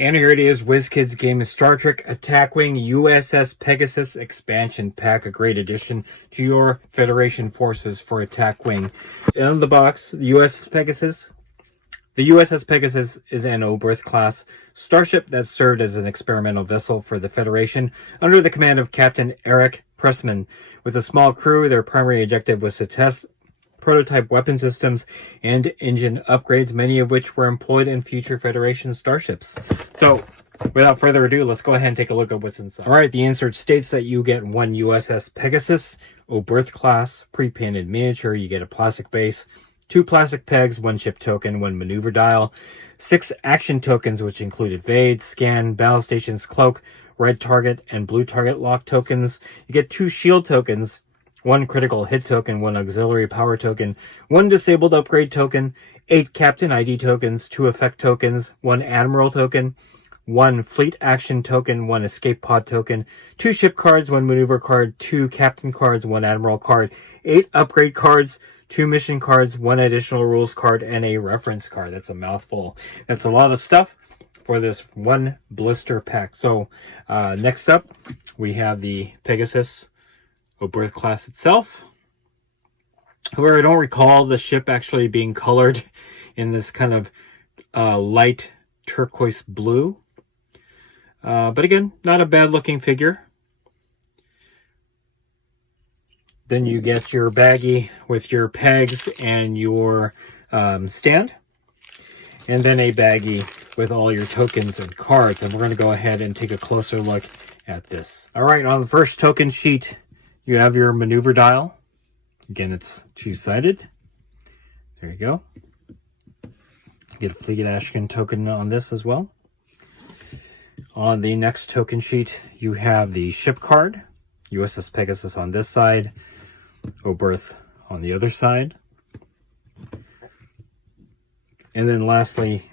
And here it is, WizKids Game of Star Trek Attack Wing USS Pegasus Expansion Pack, a great addition to your Federation forces for Attack Wing. In the box, the USS Pegasus. The USS Pegasus is an Oberth class starship that served as an experimental vessel for the Federation under the command of Captain Eric Pressman. With a small crew, their primary objective was to test prototype weapon systems and engine upgrades, many of which were employed in future Federation starships. So, without further ado, let's go ahead and take a look at what's inside. Alright, the insert states that you get one USS Pegasus, Oberth class, pre-painted miniature. You get a plastic base, 2 plastic pegs, 1 ship token, 1 maneuver dial, 6 action tokens, which include evade, scan, battle stations, cloak, red target, and blue target lock tokens. You get 2 shield tokens, 1 critical hit token, 1 auxiliary power token, 1 disabled upgrade token, 8 captain ID tokens, 2 effect tokens, 1 admiral token, 1 fleet action token, 1 escape pod token, 2 ship cards, 1 maneuver card, 2 captain cards, 1 admiral card, 8 upgrade cards, 2 mission cards, 1 additional rules card, and a reference card. That's a mouthful. That's a lot of stuff for this one blister pack. So next up, we have the Pegasus Oberth class itself. However, I don't recall the ship actually being colored in this kind of light turquoise blue. But again, not a bad looking figure. Then you get your baggie with your pegs and your stand. And then a baggie with all your tokens and cards. And we're going to go ahead and take a closer look at this. All right, on the first token sheet, you have your maneuver dial. Again, it's 2-sided. There you go. You get a Fleet Ashkin token on this as well. On the next token sheet, you have the ship card. USS Pegasus on this side. Oberth on the other side. And then lastly,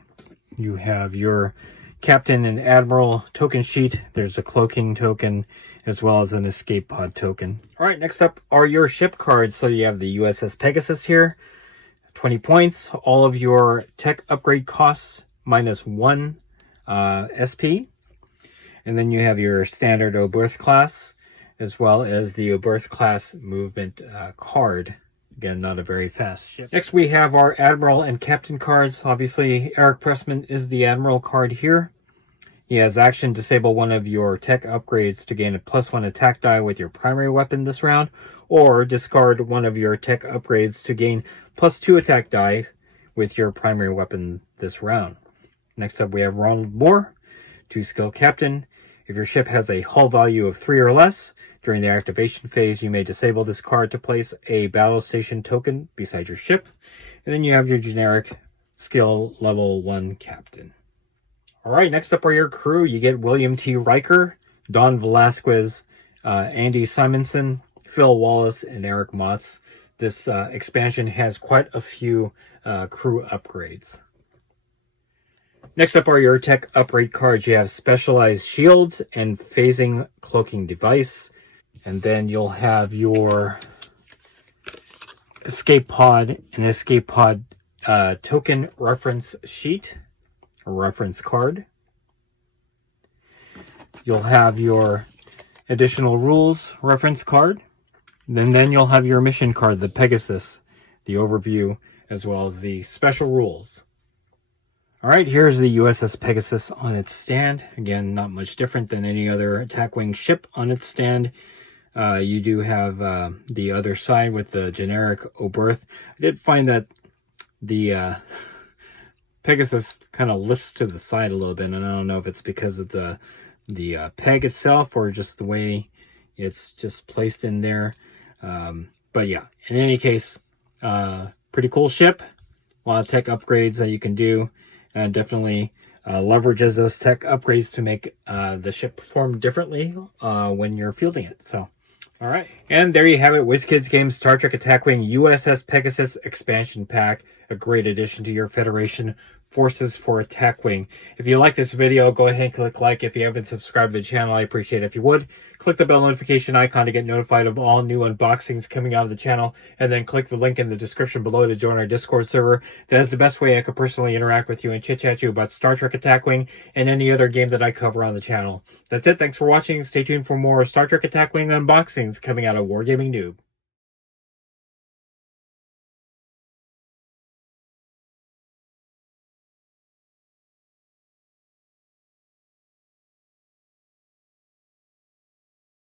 you have your Captain and Admiral token sheet. There's a cloaking token as well as an escape pod token. All right, next up are your ship cards. So you have the USS Pegasus here, 20 points. All of your tech upgrade costs minus 1 SP. And then you have your standard Oberth class as well as the Oberth class movement card. Again, not a very fast ship. Next, we have our Admiral and Captain cards. Obviously, Eric Pressman is the Admiral card here. He has action, disable one of your tech upgrades to gain a +1 attack die with your primary weapon this round, or discard one of your tech upgrades to gain +2 attack die with your primary weapon this round. Next up, we have Ronald Moore, 2-skill Captain. If your ship has a hull value of 3 or less, during the activation phase, you may disable this card to place a battle station token beside your ship. And then you have your generic skill level 1 Captain. All right, next up are your crew. You get William T. Riker, Don Velasquez, Andy Simonson, Phil Wallace, and Eric Motz. This expansion has quite a few crew upgrades. Next up are your tech upgrade cards. You have Specialized Shields and Phasing Cloaking Device. And then you'll have your Escape Pod and Escape Pod token reference sheet, or reference card. You'll have your additional rules reference card. And then you'll have your mission card, the Pegasus, the overview, as well as the special rules. All right, here's the USS Pegasus on its stand. Again, not much different than any other attack wing ship on its stand. You do have the other side with the generic Oberth. I did find that the Pegasus kind of lists to the side a little bit, and I don't know if it's because of the peg itself or just the way it's just placed in there. But yeah, in any case, pretty cool ship. A lot of tech upgrades that you can do. Definitely leverages those tech upgrades to make the ship perform differently when you're fielding it. So, all right. And there you have it. WizKids Games Star Trek Attack Wing USS Pegasus Expansion Pack. A great addition to your Federation Forces for Attack Wing. If you like this video, go ahead and click like. If you haven't subscribed to the channel, I appreciate it if you would. Click the bell notification icon to get notified of all new unboxings coming out of the channel, and then click the link in the description below to join our Discord server. That is the best way I could personally interact with you and chit-chat you about Star Trek Attack Wing and any other game that I cover on the channel. That's it. Thanks for watching. Stay tuned for more Star Trek Attack Wing unboxings coming out of Wargaming Noob.